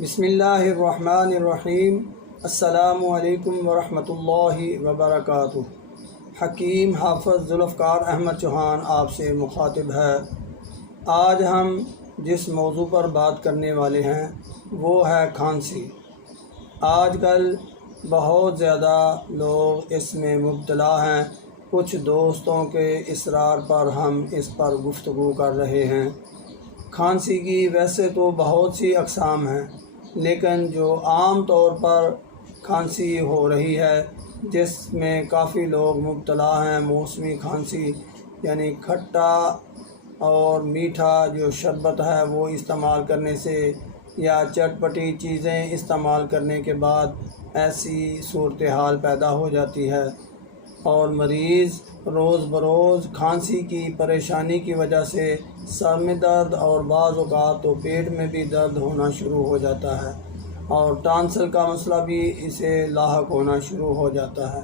بسم اللہ الرحمن الرحیم۔ السلام علیکم ورحمۃ اللہ وبرکاتہ۔ حکیم حافظ ذوالفقار احمد چوہان آپ سے مخاطب ہے۔ آج ہم جس موضوع پر بات کرنے والے ہیں وہ ہے کھانسی۔ آج کل بہت زیادہ لوگ اس میں مبتلا ہیں۔ کچھ دوستوں کے اصرار پر ہم اس پر گفتگو کر رہے ہیں۔ کھانسی کی ویسے تو بہت سی اقسام ہیں، لیکن جو عام طور پر کھانسی ہو رہی ہے جس میں کافی لوگ مبتلا ہیں، موسمی کھانسی، یعنی کھٹا اور میٹھا جو شربت ہے وہ استعمال کرنے سے یا چٹپٹی چیزیں استعمال کرنے کے بعد ایسی صورتحال پیدا ہو جاتی ہے اور مریض روز بروز کھانسی کی پریشانی کی وجہ سے سر میں درد اور بعض اوقات تو پیٹ میں بھی درد ہونا شروع ہو جاتا ہے اور ٹانسل کا مسئلہ بھی اسے لاحق ہونا شروع ہو جاتا ہے۔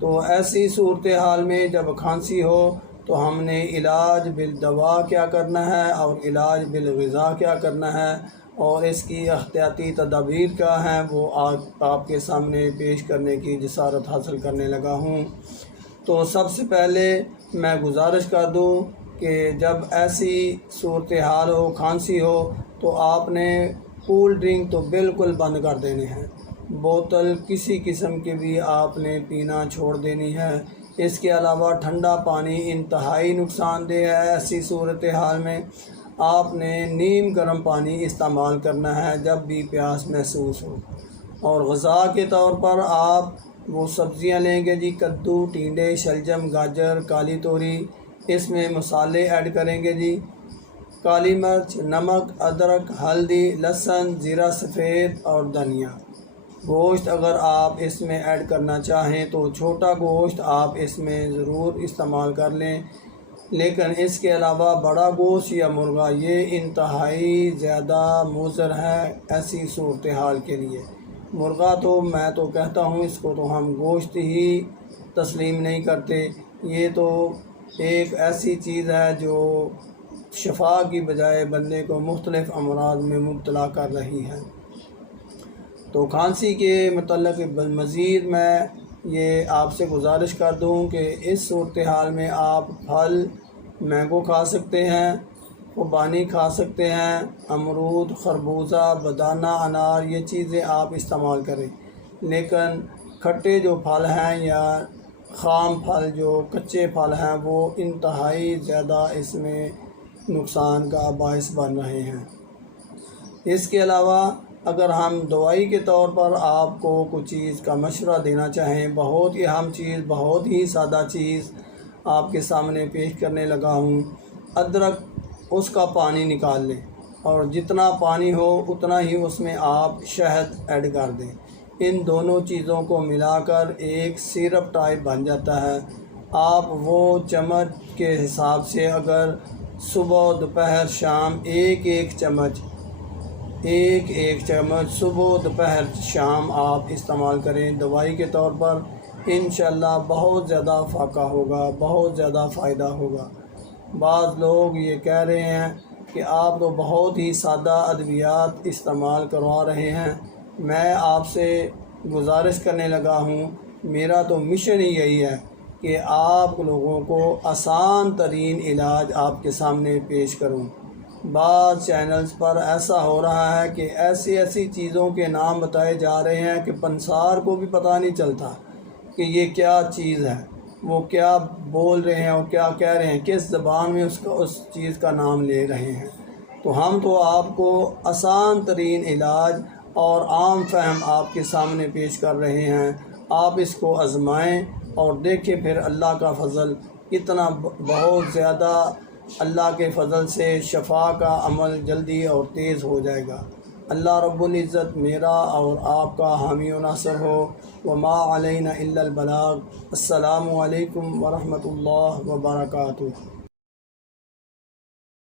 تو ایسی صورتحال میں جب کھانسی ہو تو ہم نے علاج بالدوا کیا کرنا ہے اور علاج بالغذا کیا کرنا ہے اور اس کی احتیاطی تدابیر کیا ہیں وہ آج آپ کے سامنے پیش کرنے کی جسارت حاصل کرنے لگا ہوں۔ تو سب سے پہلے میں گزارش کر دوں کہ جب ایسی صورتحال ہو، کھانسی ہو، تو آپ نے کول ڈرنک تو بالکل بند کر دینے ہیں۔ بوتل کسی قسم کی بھی آپ نے پینا چھوڑ دینی ہے۔ اس کے علاوہ ٹھنڈا پانی انتہائی نقصان دہ ہے۔ ایسی صورتحال میں آپ نے نیم گرم پانی استعمال کرنا ہے جب بھی پیاس محسوس ہو۔ اور غذا کے طور پر آپ وہ سبزیاں لیں گے جی، کدو، ٹینڈے، شلجم، گاجر، کالی توری، اس میں مسالے ایڈ کریں گے جی، کالی مرچ، نمک، ادرک، ہلدی، لہسن، زیرہ سفید اور دھنیا۔ گوشت اگر آپ اس میں ایڈ کرنا چاہیں تو چھوٹا گوشت آپ اس میں ضرور استعمال کر لیں، لیکن اس کے علاوہ بڑا گوشت یا مرغا یہ انتہائی زیادہ مضر ہے ایسی صورتحال کے لیے۔ مرغا تو میں تو کہتا ہوں اس کو تو ہم گوشت ہی تسلیم نہیں کرتے۔ یہ تو ایک ایسی چیز ہے جو شفا کی بجائے بندے کو مختلف امراض میں مبتلا کر رہی ہے۔ تو کھانسی کے متعلق مزید میں یہ آپ سے گزارش کر دوں کہ اس صورتحال میں آپ پھل مینگو کھا سکتے ہیں، خوبانی کھا سکتے ہیں، امرود، خربوزہ، بدانہ، انار، یہ چیزیں آپ استعمال کریں، لیکن کھٹے جو پھل ہیں یا خام پھل جو کچے پھل ہیں وہ انتہائی زیادہ اس میں نقصان کا باعث بن رہے ہیں۔ اس کے علاوہ اگر ہم دوائی کے طور پر آپ کو کچھ چیز کا مشورہ دینا چاہیں، بہت ہی اہم چیز، بہت ہی سادہ چیز آپ کے سامنے پیش کرنے لگا ہوں۔ ادرک، اس کا پانی نکال لیں اور جتنا پانی ہو اتنا ہی اس میں آپ شہد ایڈ کر دیں۔ ان دونوں چیزوں کو ملا کر ایک سیرپ ٹائپ بن جاتا ہے۔ آپ وہ چمچ کے حساب سے اگر صبح، دوپہر، شام ایک چمچ صبح، دوپہر، شام آپ استعمال کریں دوائی کے طور پر، انشاءاللہ بہت زیادہ فائدہ ہوگا، بہت زیادہ فائدہ ہوگا۔ بعض لوگ یہ کہہ رہے ہیں کہ آپ تو بہت ہی سادہ ادویات استعمال کروا رہے ہیں۔ میں آپ سے گزارش کرنے لگا ہوں، میرا تو مشن ہی یہی ہے کہ آپ لوگوں کو آسان ترین علاج آپ کے سامنے پیش کروں۔ بعض چینلز پر ایسا ہو رہا ہے کہ ایسی چیزوں کے نام بتائے جا رہے ہیں کہ پنسار کو بھی پتہ نہیں چلتا کہ یہ کیا چیز ہے، وہ کیا بول رہے ہیں اور کیا کہہ رہے ہیں، کس زبان میں اس چیز کا نام لے رہے ہیں۔ تو ہم تو آپ کو آسان ترین علاج اور عام فہم آپ کے سامنے پیش کر رہے ہیں۔ آپ اس کو آزمائیں اور دیکھیں، پھر اللہ کا فضل اتنا بہت زیادہ، اللہ کے فضل سے شفا کا عمل جلدی اور تیز ہو جائے گا۔ اللہ رب العزت میرا اور آپ کا حامی و ناصر ہو۔ وما علینا الا البلاغ۔ السلام علیکم ورحمۃ اللہ وبرکاتہ۔